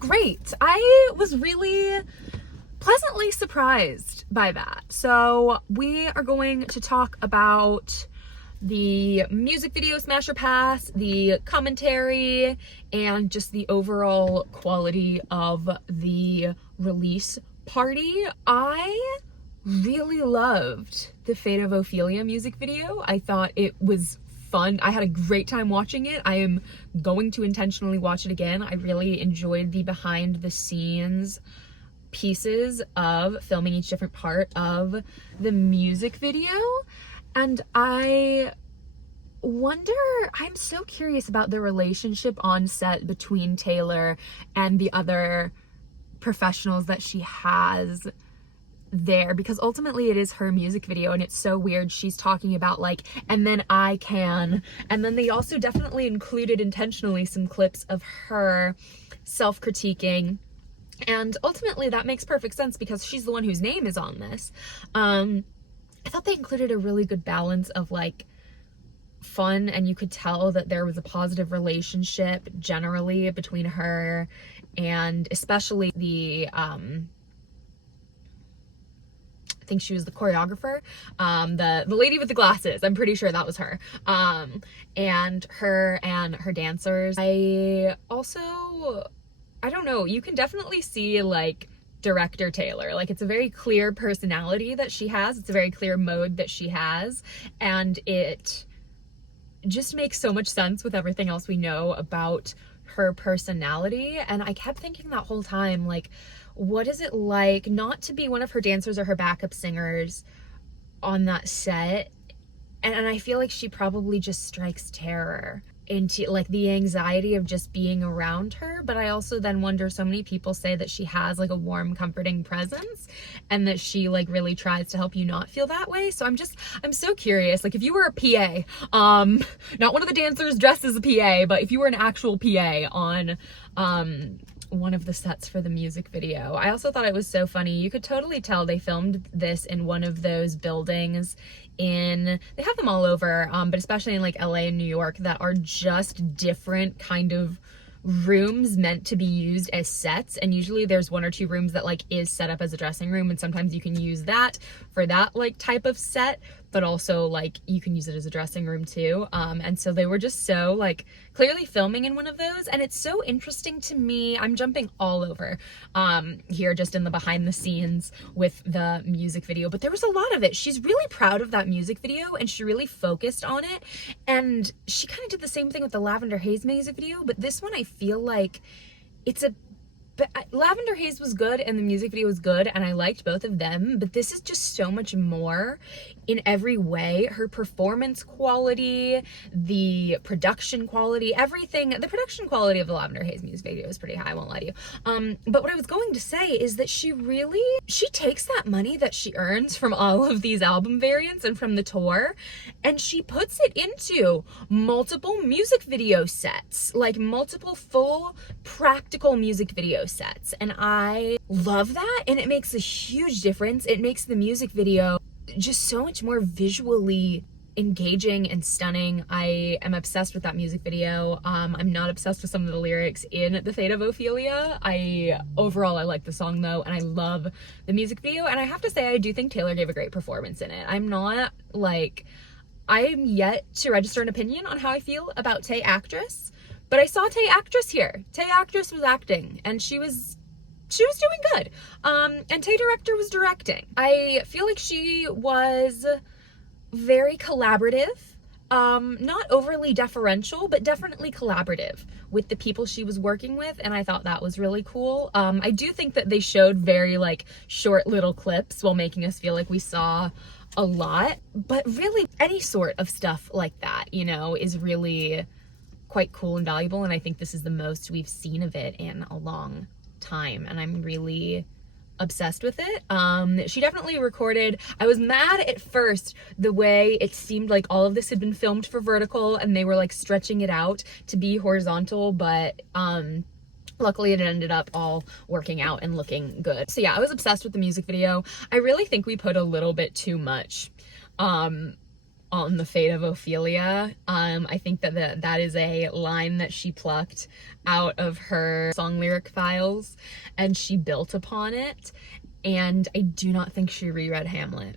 great. I was really pleasantly surprised by that. So we are going to talk about the music video smasher pass, the commentary, and just the overall quality of the release party. I really loved the Fate of Ophelia music video. I thought it was fun. I had a great time watching it. I am going to intentionally watch it again. I really enjoyed the behind the scenes pieces of filming each different part of the music video. And I wonder, I'm so curious about the relationship on set between Taylor and the other professionals that she has there, because ultimately it is her music video, and it's so weird. She's talking about like, and then I can, and then they also definitely included intentionally some clips of her self-critiquing, and ultimately that makes perfect sense because she's the one whose name is on this. I thought they included a really good balance of like fun, and you could tell that there was a positive relationship generally between her and especially the I think she was the choreographer, the lady with the glasses, I'm pretty sure that was her, and her dancers. I don't know, you can definitely see like director Taylor, like it's a very clear personality that she has, it's a very clear mode that she has, and it just makes so much sense with everything else we know about her personality. And I kept thinking that whole time, like, what is it like not to be one of her dancers or her backup singers on that set? And I feel like she probably just strikes terror into like the anxiety of just being around her. But I also then wonder, so many people say that she has like a warm, comforting presence and that she like really tries to help you not feel that way. So I'm so curious, like if you were a PA, not one of the dancers dressed as a PA, but if you were an actual PA on one of the sets for the music video. I also thought it was so funny. You could totally tell they filmed this in one of those buildings they have them all over, but especially in like LA and New York, that are just different kind of rooms meant to be used as sets. And usually there's one or two rooms that like is set up as a dressing room, and sometimes you can use that for that like type of set, but also like you can use it as a dressing room too. And so they were just so like clearly filming in one of those. And it's so interesting to me, I'm jumping all over here just in the behind the scenes with the music video, but there was a lot of it. She's really proud of that music video and she really focused on it. And she kind of did the same thing with the Lavender Haze music video, but this one I feel like Lavender Haze was good and the music video was good and I liked both of them, but this is just so much more in every way. Her performance quality, the production quality, everything. The production quality of the Lavender Haze music video is pretty high, I won't lie to you. But what I was going to say is that she takes that money that she earns from all of these album variants and from the tour, and she puts it into multiple music video sets, like multiple full practical music video sets. And I love that, and it makes a huge difference. It makes the music video just so much more visually engaging and stunning. I am obsessed with that music video. I'm not obsessed with some of the lyrics in The Fate of Ophelia. Overall I like the song though, and I love the music video, and I have to say I do think Taylor gave a great performance in it. I am yet to register an opinion on how I feel about Tay actress, but I saw Tay actress here. Tay actress was acting, and she was doing good. And Tay director was directing. I feel like she was very collaborative, not overly deferential, but definitely collaborative with the people she was working with, and I thought that was really cool. I do think that they showed very like short little clips while making us feel like we saw a lot, but really any sort of stuff like that, you know, is really quite cool and valuable, and I think this is the most we've seen of it in a long time, and I'm really obsessed with it. She definitely recorded. I was mad at first the way it seemed like all of this had been filmed for vertical and they were like stretching it out to be horizontal, but luckily it ended up all working out and looking good. So yeah, I was obsessed with the music video. I really think we put a little bit too much on the fate of Ophelia. I think that that is a line that she plucked out of her song lyric files, and she built upon it. And I do not think she reread Hamlet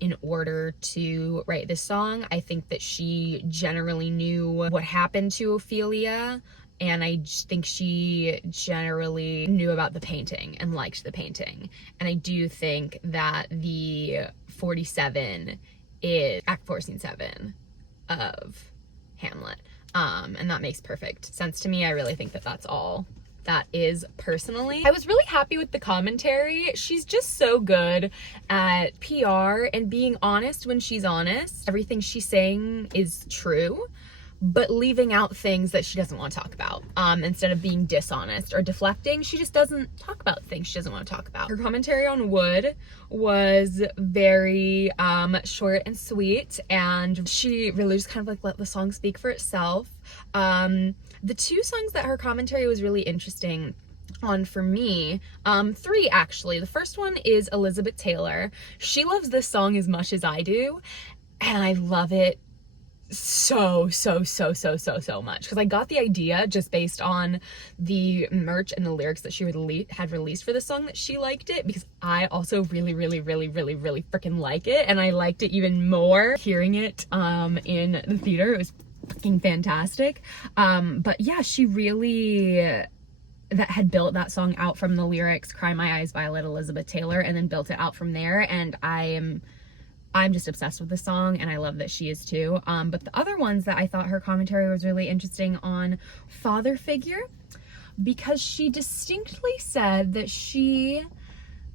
in order to write this song. I think that she generally knew what happened to Ophelia, and I think she generally knew about the painting and liked the painting. And I do think that the 47 is Act 4, Scene 7 of Hamlet. And that makes perfect sense to me. I really think that that's all that is personally. I was really happy with the commentary. She's just so good at PR and being honest when she's honest. Everything she's saying is true, but leaving out things that she doesn't want to talk about. Instead of being dishonest or deflecting, she just doesn't talk about things she doesn't want to talk about. Her commentary on Wood was very short and sweet, and she really just kind of like let the song speak for itself. The two songs that her commentary was really interesting on for me, three actually. The first one is Elizabeth Taylor. She loves this song as much as I do, and I love it so much, because I got the idea just based on the merch and the lyrics that she had released for the song, that she liked it, because I also really freaking like it, and I liked it even more hearing it in the theater. It was fucking fantastic. But yeah, she really had built that song out from the lyrics, Cry My Eyes, Violet, Elizabeth Taylor, and then built it out from there, and I'm just obsessed with the song, and I love that she is too. But the other ones that I thought her commentary was really interesting on father figure, because she distinctly said that she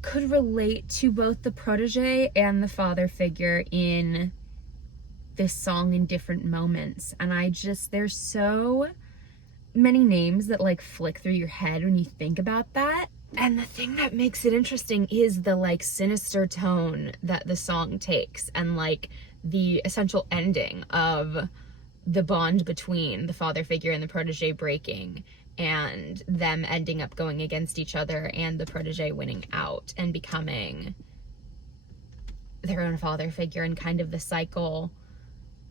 could relate to both the protege and the father figure in this song in different moments. And there's so many names that like flick through your head when you think about that. And the thing that makes it interesting is the like sinister tone that the song takes, and like the essential ending of the bond between the father figure and the protege breaking, and them ending up going against each other, and the protege winning out and becoming their own father figure, and kind of the cycle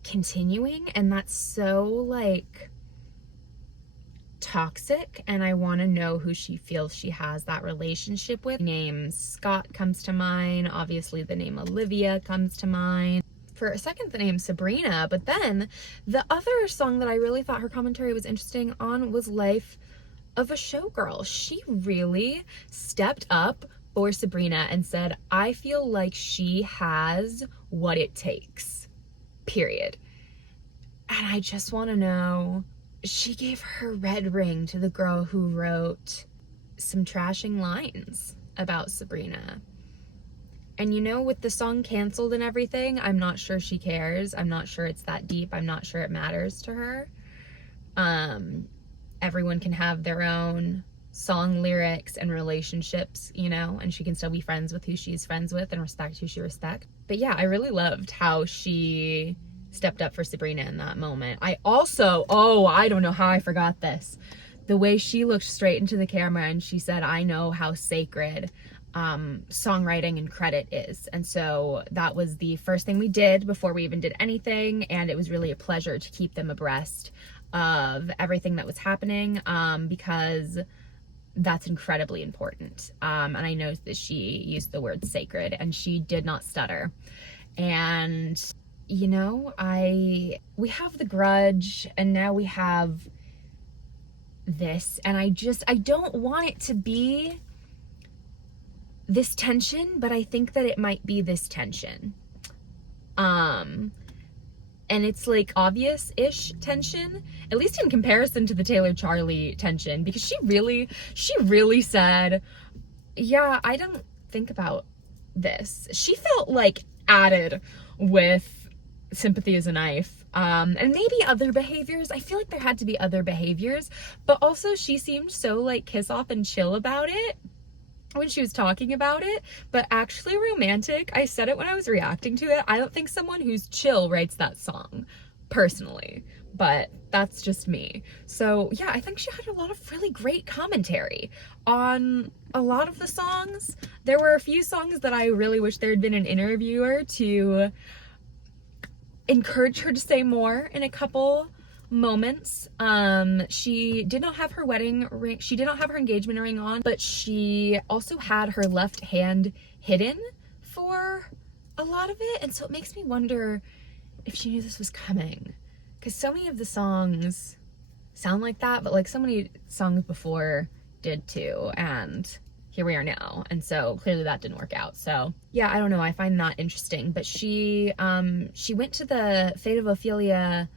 continuing. And that's so like toxic, and I want to know who she feels she has that relationship with. The name Scott comes to mind, obviously the name Olivia comes to mind. For a second, the name Sabrina. But then the other song that I really thought her commentary was interesting on was Life of a Showgirl. She really stepped up for Sabrina and said, I feel like she has what it takes, period. And I just want to know, she gave her red ring to the girl who wrote some trashing lines about Sabrina. And you know, with the song canceled and everything, I'm not sure she cares. I'm not sure it's that deep. I'm not sure it matters to her. Everyone can have their own song lyrics and relationships, you know, and she can still be friends with who she's friends with and respect who she respects. But yeah, I really loved how she stepped up for Sabrina in that moment. I also, I don't know how I forgot this. The way she looked straight into the camera and she said, I know how sacred songwriting and credit is. And so that was the first thing we did before we even did anything. And it was really a pleasure to keep them abreast of everything that was happening, because that's incredibly important. And I know that she used the word sacred, and she did not stutter. And you know, we have The Grudge, and now we have this, and I don't want it to be this tension, but I think that it might be this tension. And it's like obvious-ish tension, at least in comparison to the Taylor Charlie tension, because she really said, yeah, I don't think about this. She felt like added with Sympathy is a Knife, and maybe other behaviors. I feel like there had to be other behaviors, but also she seemed so like kiss off and chill about it when she was talking about it, but actually romantic. I said it when I was reacting to it. I don't think someone who's chill writes that song, personally, but that's just me. So yeah, I think she had a lot of really great commentary on a lot of the songs. There were a few songs that I really wish there had been an interviewer to encouraged her to say more in a couple moments. She did not have her wedding ring, she did not have her engagement ring on, but she also had her left hand hidden for a lot of it, and so it makes me wonder if she knew this was coming, because so many of the songs sound like that, but like so many songs before did too, and here we are now, and so clearly that didn't work out. So yeah, I don't know, I find that interesting. But she went to the Fate of Ophelia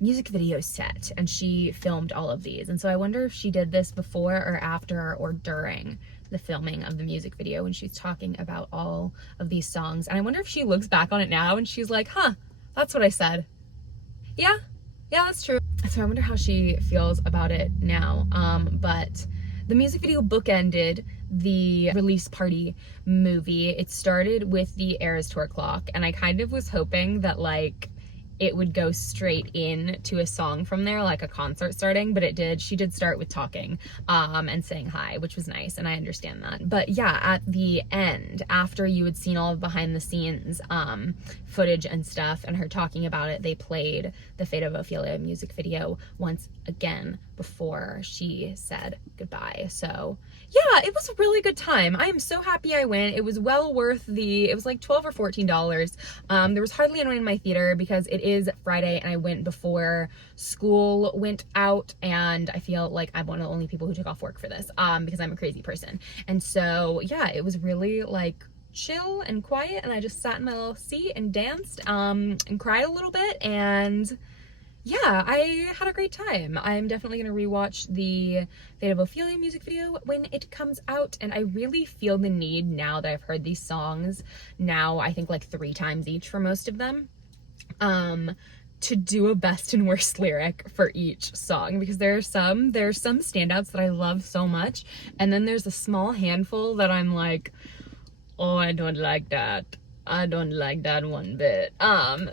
music video set and she filmed all of these, and so I wonder if she did this before or after or during the filming of the music video when she's talking about all of these songs. And I wonder if she looks back on it now and she's like, huh, that's what I said. Yeah, that's true. So I wonder how she feels about it now. But the music video bookended the release party movie. It started with the Eras Tour clock, and I kind of was hoping that like it would go straight in to a song from there, like a concert starting, but it did. She did start with talking and saying hi, which was nice, and I understand that. But yeah, at the end, after you had seen all of behind the scenes footage and stuff and her talking about it, they played the Fate of Ophelia music video once again before she said goodbye. So yeah, it was a really good time. I am so happy I went. It was well worth it was like $12 or $14. There was hardly anyone in my theater because it is Friday and I went before school went out, and I feel like I'm one of the only people who took off work for this because I'm a crazy person. And so yeah, it was really like chill and quiet, and I just sat in my little seat and danced and cried a little bit, and yeah, I had a great time. I'm definitely going to rewatch the Fate of Ophelia music video when it comes out, and I really feel the need now that I've heard these songs now, I think like 3 times each for most of them, to do a best and worst lyric for each song, because there's some standouts that I love so much, and then there's a small handful that I'm like, oh, I don't like that. I don't like that one bit.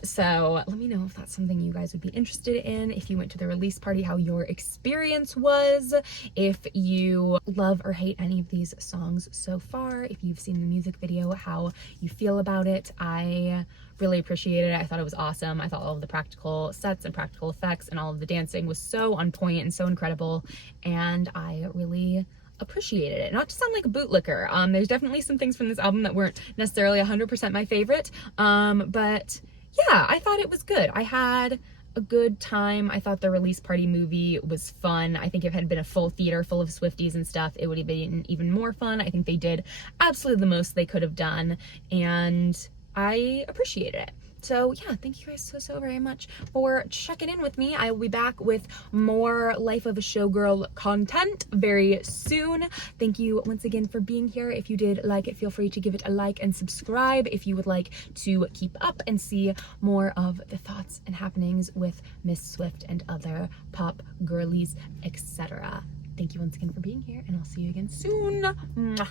So let me know if that's something you guys would be interested in, if you went to the release party, how your experience was, if you love or hate any of these songs so far, if you've seen the music video, how you feel about it. I really appreciated it. I thought it was awesome. I thought all of the practical sets and practical effects and all of the dancing was so on point and so incredible, and I really appreciated it. Not to sound like a bootlicker, there's definitely some things from this album that weren't necessarily 100% my favorite, but yeah, I thought it was good. I had a good time. I thought the release party movie was fun. I think if it had been a full theater full of Swifties and stuff, it would have been even more fun. I think they did absolutely the most they could have done, and I appreciated it. So yeah, thank you guys so very much for checking in with me. I will be back with more Life of a Showgirl content very soon. Thank you once again for being here. If you did like it, feel free to give it a like and subscribe if you would like to keep up and see more of the thoughts and happenings with Miss Swift and other pop girlies, etc. Thank you once again for being here, and I'll see you again soon. Mwah.